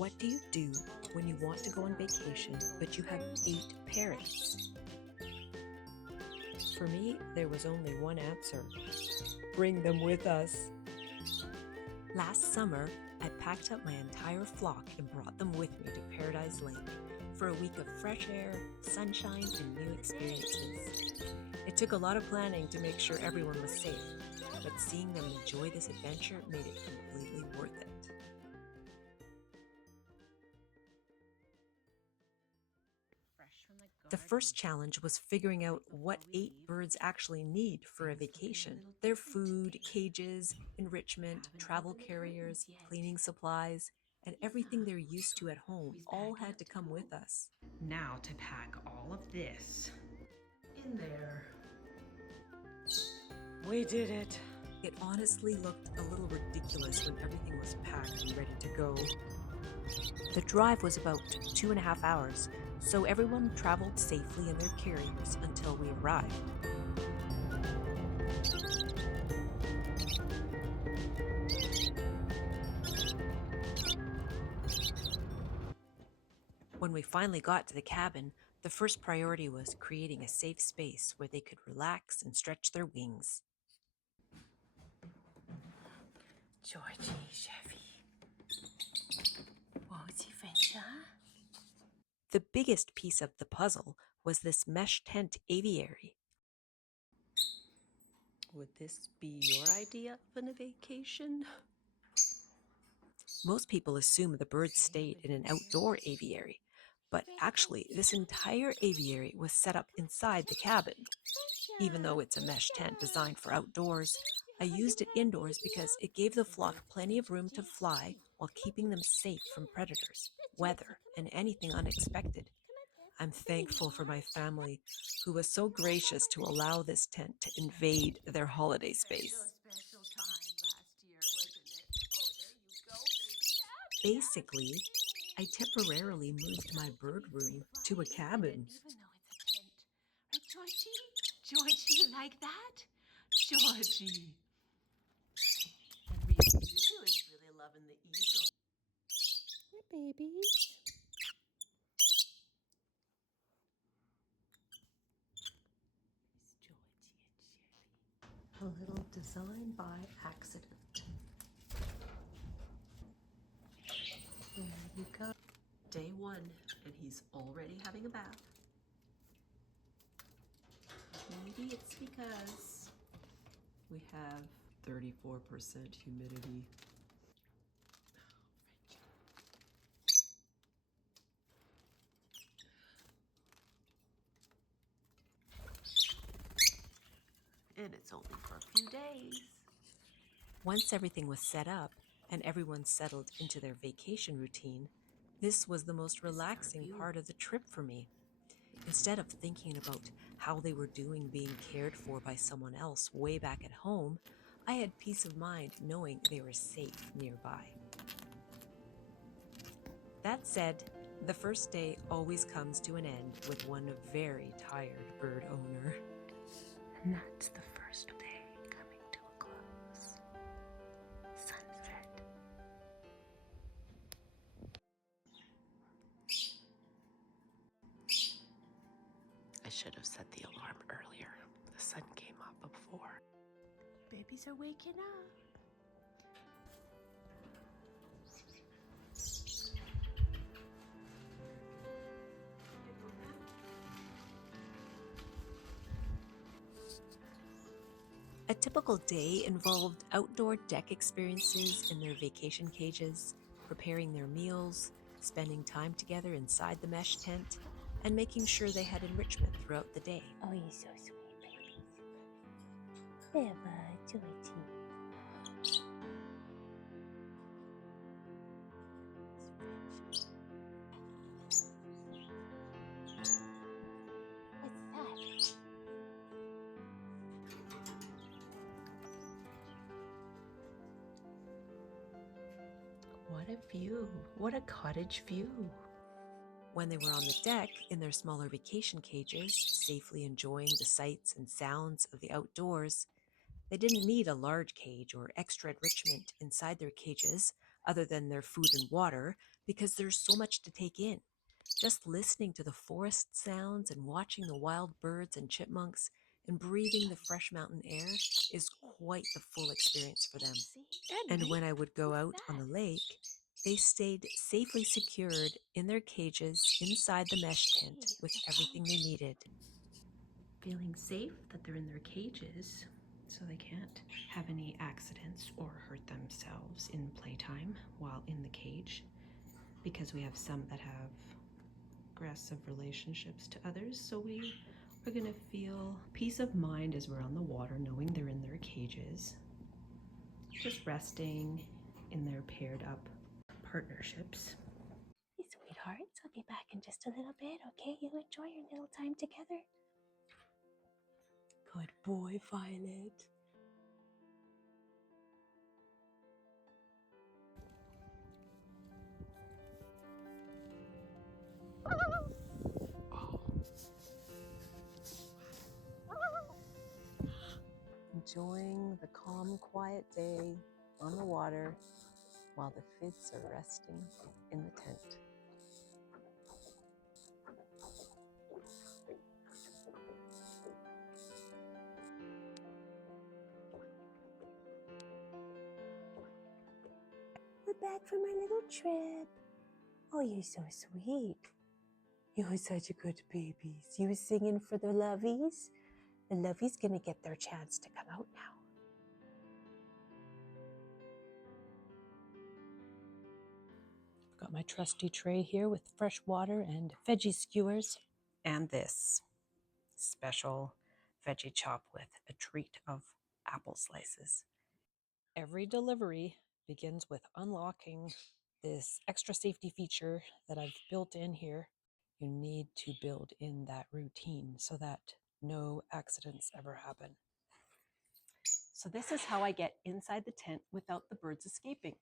What do you do when you want to go on vacation, but you have 8 parrots? For me, there was only one answer. Bring them with us. Last summer, I packed up my entire flock and brought them with me to Paradise Lake for a week of fresh air, sunshine, and new experiences. It took a lot of planning to make sure everyone was safe, but seeing them enjoy this adventure made it completely worth it. The first challenge was figuring out what 8 birds actually need for a vacation. Their food, cages, enrichment, travel carriers, cleaning supplies, and everything they're used to at home all had to come with us. Now to pack all of this in there. We did it. It honestly looked a little ridiculous when everything was packed and ready to go. The drive was about 2.5 hours, so everyone traveled safely in their carriers until we arrived. When we finally got to the cabin, the first priority was creating a safe space where they could relax and stretch their wings. Georgie, Chevy. Won't venture? The biggest piece of the puzzle was this mesh tent aviary. Would this be your idea of a vacation? Most people assume the birds stayed in an outdoor aviary, but actually this entire aviary was set up inside the cabin. Even though it's a mesh tent designed for outdoors, I used it indoors because it gave the flock plenty of room to fly while keeping them safe from predators, weather, and anything unexpected. I'm thankful for my family, who was so gracious to allow this tent to invade their holiday space. Basically, I temporarily moved my bird room to a cabin. Right, Georgie? Georgie, you like that? Georgie. And Reese is really loving the eagle. Hi, babies. A little design by accident. There you go. Day 1, and he's already having a bath. Maybe it's because we have 34% humidity. And it's only for a few days. Once everything was set up and everyone settled into their vacation routine, this was the most relaxing part of the trip for me. Instead of thinking about how they were doing being cared for by someone else way back at home, I had peace of mind knowing they were safe nearby. That said, the first day always comes to an end with one very tired bird owner. And that's the first day coming to a close. Sunset. I should have set the alarm earlier. The sun came up before. Babies are waking up. A typical day involved outdoor deck experiences in their vacation cages, preparing their meals, spending time together inside the mesh tent, and making sure they had enrichment throughout the day. Oh, you're so sweet, babies. There, Georgie. What's that? What a view. What a cottage view. When they were on the deck in their smaller vacation cages, safely enjoying the sights and sounds of the outdoors, they didn't need a large cage or extra enrichment inside their cages other than their food and water because there's so much to take in. Just listening to the forest sounds and watching the wild birds and chipmunks and breathing the fresh mountain air is quite the full experience for them. And when I would go out on the lake, they stayed safely secured in their cages inside the mesh tent with everything they needed. Feeling safe that they're in their cages so they can't have any accidents or hurt themselves in playtime while in the cage, because we have some that have aggressive relationships to others, so we're going to feel peace of mind as we're on the water, knowing they're in their cages, just resting in their paired up partnerships. Hey, sweethearts, I'll be back in just a little bit, okay? You enjoy your little time together. Good boy, Violet. Enjoying the calm, quiet day on the water while the Fids are resting in the tent. We're back from our little trip. Oh, you're so sweet. You were such a good babies. You were singing for the lovies. The lovies gonna get their chance to come out now. I've got my trusty tray here with fresh water and veggie skewers, and this special veggie chop with a treat of apple slices. Every delivery begins with unlocking this extra safety feature that I've built in here. You need to build in that routine so that no accidents ever happen. So this is how I get inside the tent without the birds escaping.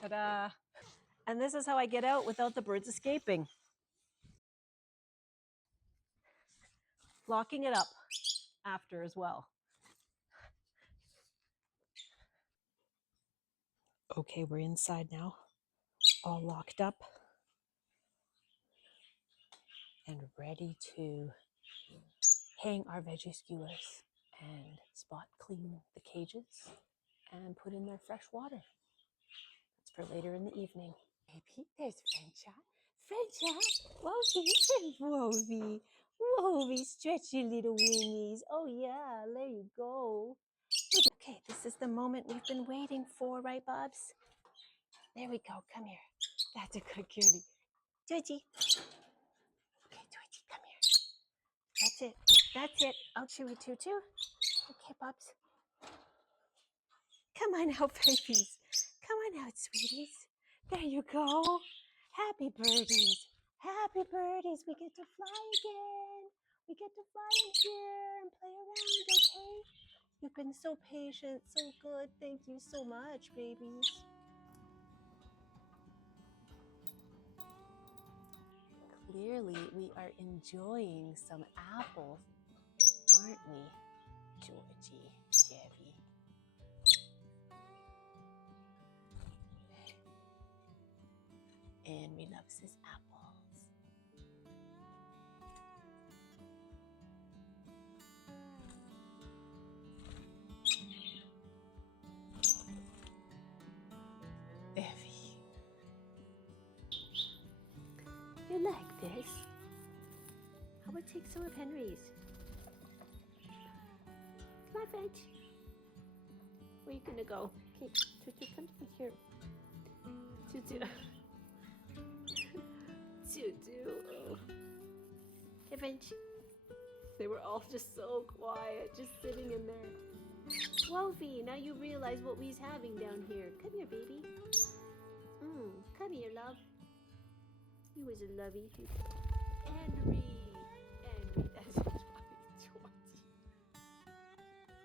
Ta-da! And this is how I get out without the birds escaping. Locking it up after as well. Okay, we're inside now, all locked up and ready to hang our veggie skewers and spot clean the cages and put in their fresh water. That's for later in the evening. Baby, there's Frencha. Frencha! Wovie! Wovie, stretch your little wingies. Oh yeah, there you go. Okay, this is the moment we've been waiting for, right, Bobs? There we go. Come here. That's a good cutie. Georgie. Okay, Georgie, come here. That's it. That's it. Oh, Chewy Tutu. Okay, Bobs. Come on out, babies. Come on out, sweeties. There you go. Happy birdies. Happy birdies. We get to fly again. We get to fly in here and play around, okay? You've been so patient, so good. Thank you so much, babies. Clearly, we are enjoying some apples, aren't we, Georgie, Chevy? And we loves his apples. Evie. You like this? How about take some of Henry's? Come on, French. Where are you gonna go? Okay, Tutu, come here. Tutu. Tutu. Oh. Hey, French. They were all just so quiet, just sitting in there. Wovie, now you realize what we's having down here. Come here, baby. Come here, love. He was a lovey. Henry, that's Georgie.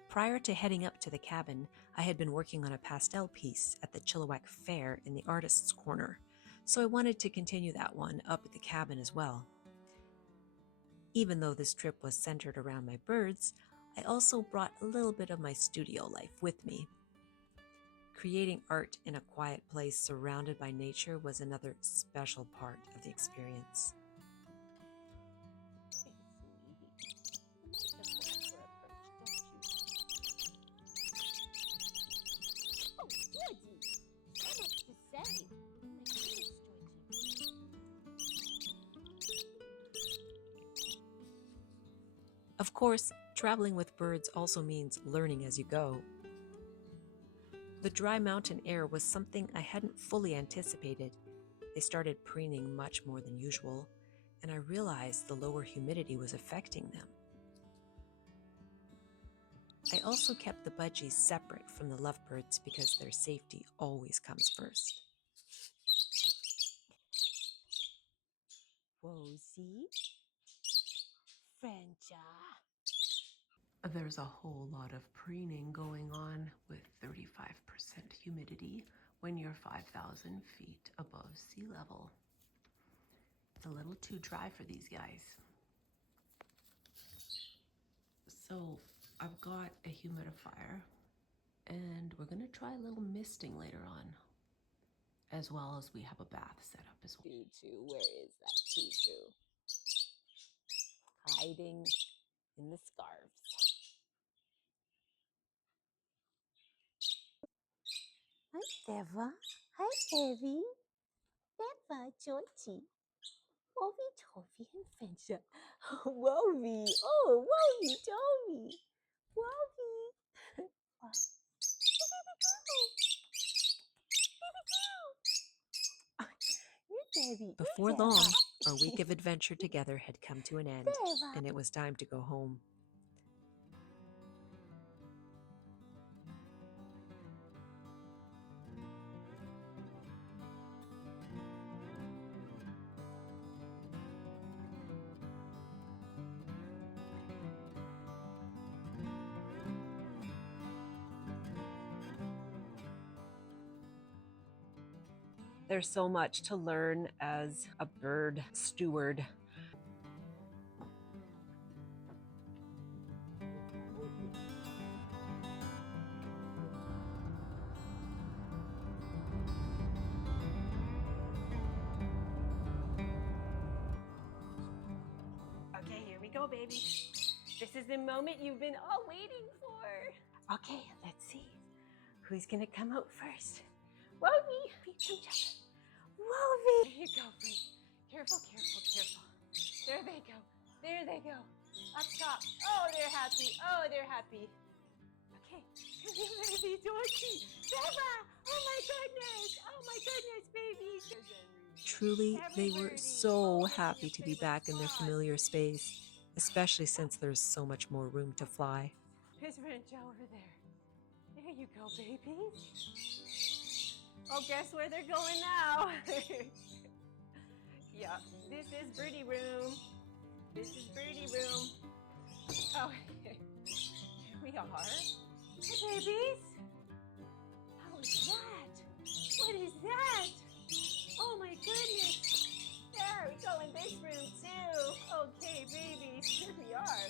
Prior to heading up to the cabin, I had been working on a pastel piece at the Chilliwack Fair in the Artists' Corner, so I wanted to continue that one up at the cabin as well. Even though this trip was centered around my birds, I also brought a little bit of my studio life with me. Creating art in a quiet place surrounded by nature was another special part of the experience. Of course, traveling with birds also means learning as you go. The dry mountain air was something I hadn't fully anticipated. They started preening much more than usual, and I realized the lower humidity was affecting them. I also kept the Budgies separate from the Lovebirds because their safety always comes first. Rosie, Frencha. There's a whole lot of preening going on with 35% humidity when you're 5,000 feet above sea level. It's a little too dry for these guys. So I've got a humidifier, and we're gonna try a little misting later on, as well as we have a bath set up as well. Tutu, where is that Tutu? Hiding in the scarves. Hi, Deva. Hi, Evie. Deva, Georgie. Wovi, Tovi, and Frencha. Wovi. Oh, Wovi, Tovi. Wovi. What? Baby, Before long, our week of adventure together had come to an end, and it was time to go home. There's so much to learn as a bird steward. Okay, here we go, baby. This is the moment you've been all waiting for. Okay, let's see. Who's gonna come out first? Wovi! Jump, jump. Wovi! There you go, Frank. Careful, careful, careful. There they go. There they go. Up top. Oh, they're happy. Oh, they're happy. Okay, come here, baby. Georgie. Bella! Oh my goodness! Oh my goodness, baby! Truly, they were so happy to be back in their familiar space, especially since there's so much more room to fly. There's Rencha over there. There you go, babies. Oh, guess where they're going now? Yeah, this is birdie room. This is birdie room. Oh, here we are. Hey, babies. How is that? What is that? Oh my goodness. There we go in this room too. Okay, babies, here we are.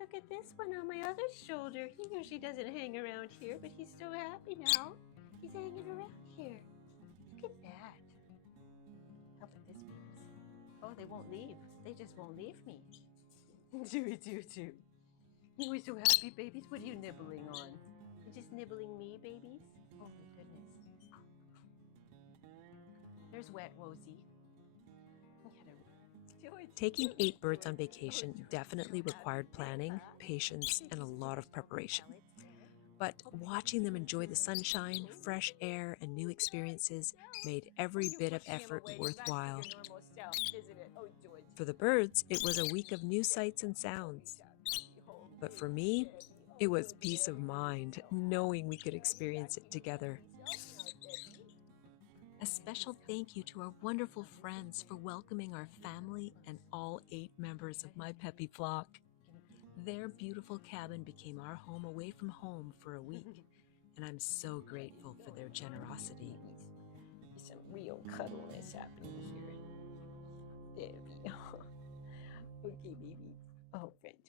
Look at this one on my other shoulder. He usually doesn't hang around here, but he's so happy now. He's hanging around here. Look at that. How about this, babies? Oh, they won't leave. They just won't leave me. Do. You were so happy, babies. What are you nibbling on? You're just nibbling me, babies? Oh my goodness. There's wet Wosie. Taking 8 birds on vacation definitely required planning, patience, and a lot of preparation. But watching them enjoy the sunshine, fresh air, and new experiences made every bit of effort worthwhile. For the birds, it was a week of new sights and sounds. But for me, it was peace of mind, knowing we could experience it together. A special thank you to our wonderful friends for welcoming our family and all 8 members of My Peppy Flock. Their beautiful cabin became our home away from home for a week, and I'm so grateful for their generosity. There's some real cuddleness happening here. There we go. Okay, baby. Oh, French.